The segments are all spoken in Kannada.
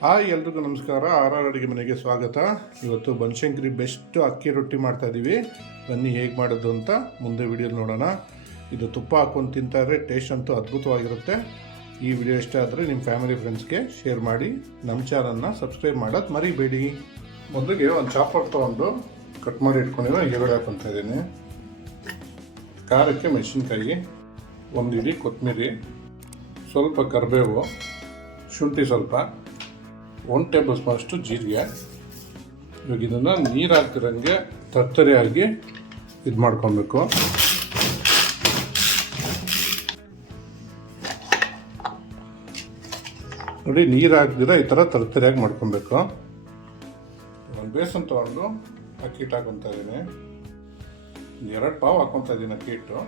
ಹಾಯ್ ಎಲ್ರಿಗೂ ನಮಸ್ಕಾರ. ಅಡುಗೆ ಮನೆಗೆ ಸ್ವಾಗತ. ಇವತ್ತು ಬನಶಂಕರಿ ಬೆಸ್ಟ್ ಅಕ್ಕಿ ರೊಟ್ಟಿ ಮಾಡ್ತಾ ಇದ್ದೀವಿ. ಬನ್ನಿ ಹೇಗೆ ಮಾಡೋದು ಅಂತ ಮುಂದೆ ವಿಡಿಯೋ ನೋಡೋಣ. ಇದು ತುಪ್ಪ ಹಾಕೊಂಡು ತಿಂತಾರೆ, ಟೇಸ್ಟ್ ಅಂತೂ ಅದ್ಭುತವಾಗಿರುತ್ತೆ. ಈ ವಿಡಿಯೋ ಇಷ್ಟ ಆದರೆ ನಿಮ್ಮ ಫ್ಯಾಮಿಲಿ ಫ್ರೆಂಡ್ಸ್ಗೆ ಶೇರ್ ಮಾಡಿ. ನಮ್ಮ ಚಾನಲ್ನ ಸಬ್ಸ್ಕ್ರೈಬ್ ಮಾಡೋದು ಮರಿಬೇಡಿ. ಮೊದಲಿಗೆ ಒಂದು ಚಾಪರ್ ತೊಗೊಂಡು ಕಟ್ ಮಾಡಿ ಇಟ್ಕೊಂಡಿರೋ ಈರುಳ್ಳಿ ಹಾಕೊತಾ ಇದ್ದೀನಿ. ಖಾರಕ್ಕೆ ಮೆಣಸಿನ್ಕಾಯಿ, ಒಂದು ಇಡೀ ಕೊತ್ತಂಬರಿ, ಸ್ವಲ್ಪ ಕರಿಬೇವು, ಶುಂಠಿ ಸ್ವಲ್ಪ, 1 ಟೇಬಲ್ ಸ್ಪೂನ್ ಅಷ್ಟು ಜೀರಿಗೆ. ಇವಾಗ ಇದನ್ನು ನೀರು ಹಾಕಿರಂಗೆ ತರ್ತರಿಯಾಗಿ ಇದು ಮಾಡ್ಕೊಬೇಕು. ನೋಡಿ, ನೀರು ಹಾಕಿದ್ರೆ ಈ ಥರ ತರ್ತರಿಯಾಗಿ ಮಾಡ್ಕೊಬೇಕು. ಒಂದು ಬೇಸನ್ ತೊಗೊಂಡು ಅಕ್ಕಿ ಹಿಟ್ಟು ಹಾಕೊತಾ ಇದ್ದೀನಿ. 2 ಪಾವು ಹಾಕೊತಾ ಇದ್ದೀನಿ ಅಕ್ಕಿ ಹಿಟ್ಟು.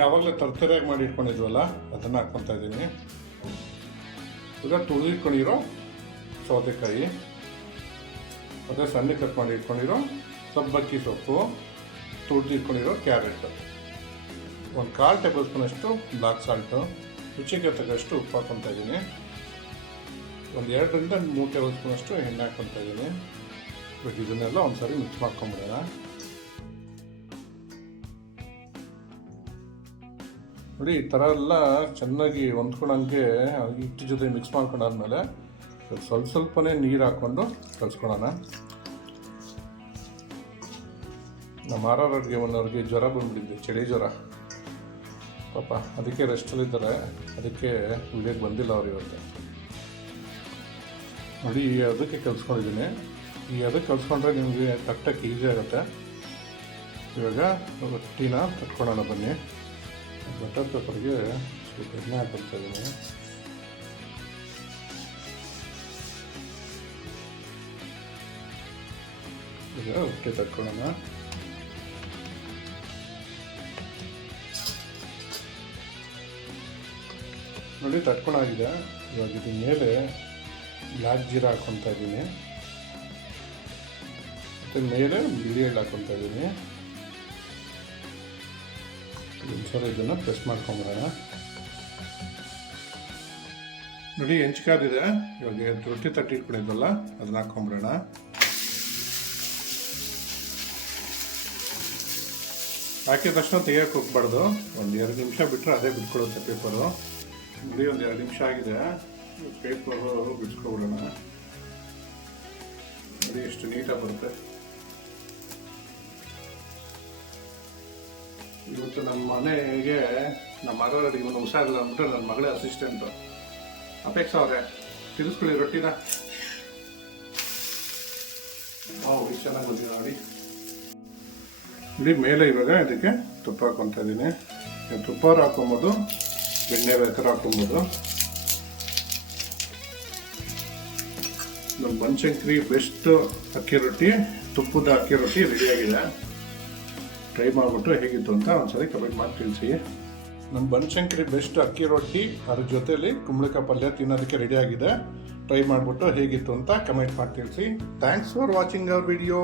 ಯಾವಾಗಲೇ ತರ್ತರಿಯಾಗಿ ಮಾಡಿ ಇಟ್ಕೊಂಡಿದ್ವಲ್ಲ ಅದನ್ನು ಹಾಕ್ಕೊತಾ ಇದ್ದೀನಿ. ಈಗ ತುಳಿದ್ಕೊಂಡಿರೋ ಸೌತೆಕಾಯಿ, ಮತ್ತು ಸಣ್ಣ ಕಟ್ ಮಾಡಿ ಇಟ್ಕೊಂಡಿರೋ ಸಬ್ಬಕ್ಕಿ ಸೊಪ್ಪು, ತುಳಿದಿಟ್ಕೊಂಡಿರೋ ಕ್ಯಾರೆಟ್, 1/4 ಟೇಬಲ್ ಸ್ಪೂನ್ ಅಷ್ಟು ಬ್ಲಾಕ್ ಸಾಲ್ಟು, ರುಚಿಗೆ ತಕ್ಕಷ್ಟು ಉಪ್ಪು ಹಾಕ್ಕೊತಾ ಇದ್ದೀನಿ. 2 ರಿಂದ 3 ಟೇಬಲ್ ಸ್ಪೂನ್ ಅಷ್ಟು ಎಣ್ಣೆ ಹಾಕ್ಕೊತಾ ಇದ್ದೀನಿ. ಇವಾಗ ಇದನ್ನೆಲ್ಲ ಒಂದ್ಸರಿ ಮಿಕ್ಸ್ ಮಾಡ್ಕೊಂಬಿಡೋಣ. ನೋಡಿ, ಈ ಥರ ಎಲ್ಲ ಚೆನ್ನಾಗಿ ಹೊಂದ್ಕೊಳಂಗೆ ಹಿಟ್ಟು ಜೊತೆ ಮಿಕ್ಸ್ ಮಾಡ್ಕೊಂಡಾದ್ಮೇಲೆ ಸ್ವಲ್ಪನೇ ನೀರು ಹಾಕ್ಕೊಂಡು ಕಲಿಸ್ಕೊಳ್ಳೋಣ. ನಮ್ಮ ಅಡುಗೆ ಮನೆಯವ್ರಿಗೆ ಜ್ವರ ಬಂದ್ಬಿಟ್ಟಿದ್ದೆ, ಚಳಿ ಜ್ವರ ಪಾಪ. ಅದಕ್ಕೆ ರೆಸ್ಟಲ್ಲಿದ್ದಾರೆ, ಅದಕ್ಕೆ ವಿಡಿಯೋಗೆ ಬಂದಿಲ್ಲ ಅವ್ರು ಇವತ್ತು. ನೋಡಿ, ಈ ಅದಕ್ಕೆ ಕಲಿಸ್ಕೊಂಡಿದ್ದೀನಿ. ಈ ಅದಕ್ಕೆ ಕಲಿಸ್ಕೊಂಡ್ರೆ ನಿಮಗೆ ಕಟ್ಟಕ್ಕೆ ಈಸಿ ಆಗುತ್ತೆ. ಇವಾಗ ರೊಟ್ಟಿನ ತಟ್ಕೊಳ್ಳೋಣ ಬನ್ನಿ. ಬಟರ್ ಪೇಪರ್ಗೆ ಸ್ವಲ್ಪ ಎಣ್ಣೆ ಹಾಕ್ತಾ ಇದ್ದೀನಿ. ಈಗ ರೊಟ್ಟಿ ತಟ್ಕೊಳ್ಳೋಣ. ನೋಡಿ, ತಟ್ಕೊಂಡಾಗಿದೆ. ಇವಾಗ ಇದ್ರ ಮೇಲೆ ಬ್ಲ್ಯಾಕ್ ಜೀರಾ ಹಾಕ್ಕೊತಾ ಇದ್ದೀನಿ, ಮತ್ತು ಮೇಲೆ ಬಿಳಿ ಎಳ್ಳು ಹಾಕ್ಕೊತಾ ಇದ್ದೀನಿ. ಒಂದ್ಸಲ ಇದನ್ನು ಪ್ರೆಸ್ ಮಾಡ್ಕೊಂಬಿಡೋಣ. ನೋಡಿ, ಹೆಂಚ್ಕಾದಿದೆ. ಇವಾಗ ರೊಟ್ಟಿ ತಟ್ಟಿ ಇಟ್ಕೊಂಡಿದ್ವಲ್ಲ ಅದನ್ನ ಹಾಕೊಂಬಿಡೋಣ. ಹಾಕಿದ ತಕ್ಷಣ ತೆಗಿಯೋಕೆ ಹೋಗ್ಬಾರ್ದು. 1-2 ನಿಮಿಷ ಬಿಟ್ಟರೆ ಅದೇ ಬಿಟ್ಕೊಳ್ಳುತ್ತೆ ಪೇಪರು. ನೋಡಿ, 1-2 ನಿಮಿಷ ಆಗಿದೆ. ಪೇಪರು ಬಿಡಿಸ್ಕೊಬಿಡೋಣ. ನೋಡಿ, ಎಷ್ಟು ನೀಟಾಗಿ ಬರುತ್ತೆ. ಇವತ್ತು ನಮ್ಮ ಮನೆಗೆ ನಮ್ಮ ಅಡುಗೆ ಇವನು ಹುಷಾರಿಲ್ಲ ಅಂದ್ಬಿಟ್ಟು ನನ್ನ ಮಗಳೇ ಅಸಿಸ್ಟೆಂಟು ಅಪೇಕ್ಷಾ ಅವರೇ, ತಿರ್ಸ್ಕೊಳ್ಳಿ ರೊಟ್ಟಿನ. ಇಷ್ಟು ಚೆನ್ನಾಗಿ ಬಂದಿದೆ ನೋಡಿ. ಇಡೀ ಮೇಲೆ ಇವಾಗ ಇದಕ್ಕೆ ತುಪ್ಪ ಹಾಕ್ಕೊತಾ ಇದ್ದೀನಿ. ತುಪ್ಪ ಹಾಕೊಬೋದು, ಬೆಣ್ಣೆ ಬೇಕಾದ್ರೆ ಹಾಕೊಬೋದು. ನಮ್ಮ ಬನಶಂಕರಿ ಬೆಸ್ಟ್ ಅಕ್ಕಿ ರೊಟ್ಟಿ, ತುಪ್ಪದ ಅಕ್ಕಿ ರೊಟ್ಟಿ ರೆಡಿಯಾಗಿದೆ. ಟ್ರೈ ಮಾಡಿಬಿಟ್ಟು ಹೇಗಿತ್ತು ಅಂತ ಒಂದ್ಸರಿ ಕಮೆಂಟ್ ಮಾಡಿ ತಿಳಿಸಿ. ನಮ್ಮ ಬನಶಂಕರಿ ಬೆಸ್ಟ್ ಅಕ್ಕಿ ರೊಟ್ಟಿ ಅದ್ರ ಜೊತೆಯಲ್ಲಿ ಕುಂಬಳಕಾಯಿ ಪಲ್ಯ ತಿನ್ನೋದಕ್ಕೆ ರೆಡಿಯಾಗಿದೆ. ಟ್ರೈ ಮಾಡಿಬಿಟ್ಟು ಹೇಗಿತ್ತು ಅಂತ ಕಮೆಂಟ್ ಮಾಡಿ ತಿಳಿಸಿ. Thanks for watching our video.